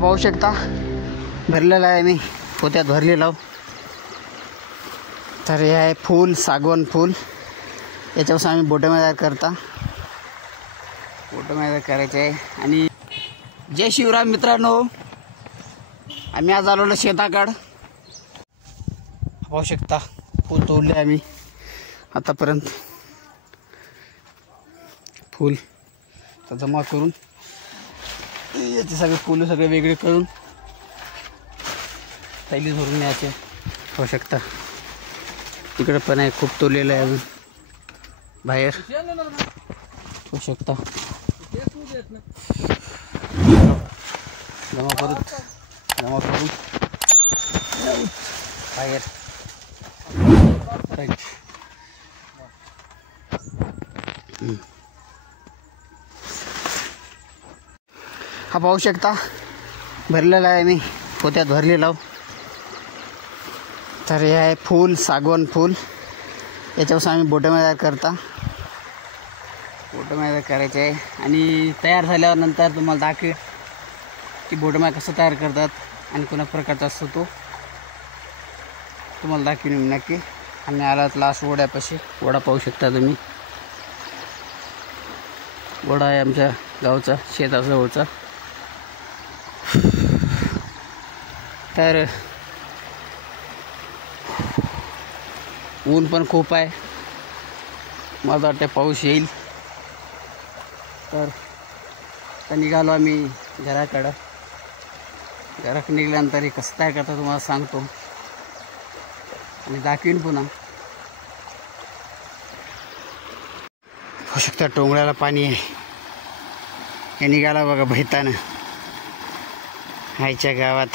पाहू शकता भरलेला आहे मी पोत्यात भरलेला आहो। तर हे आहे फूल, सागवान फूल, याच्यापासून आम्ही बोटं तयार करता। बोटं तयार करायचे आहे। आणि जय शिवराम मित्रांनो, आम्ही आज आलो शेताकडं। पाहू शकता फूल तोडले आम्ही आतापर्यंत। फूल तर जमा करून याचे सगळे फुलं सगळे वेगळे करून थैली भरून न्यायचे। पाहू शकता इकडे पण आहे, खूप तोडलेलं आहे अजून बाहेर। पाहू शकता जमा करून बाहेर। हा पाहू शकता भरलेला आहे मी पोत्यात भरलेला आहो। तर हे आहे फूल, सागवान फूल, याच्यापासून आम्ही बोटं तयार करता। बोटं तयार करायचे आहे आणि तयार झाल्यावर नंतर तुम्हाला दाखवेल की बोटं कसं तयार करतात आणि कोणत्या प्रकारचा असतो तो तुम्हाला दाखवेन मी नक्की। आम्ही आलात लास्ट ओढ्यापाशी। ओढा पाहू शकता तुम्ही, ओढा आहे आमच्या गावचा, शेताजवळचा। तर ऊन पण खूप आहे, मला वाटतं पाऊस येईल। तर निघालो आम्ही घराकडं। घरात निघाल्यानंतर हे कसं तयार करता तुम्हाला सांगतो आणि दाखवीन पुन्हा। पाहू शकता टोंगळ्याला पाणी आहे, हे निघाला बघा भैतानं आईच्या गावात।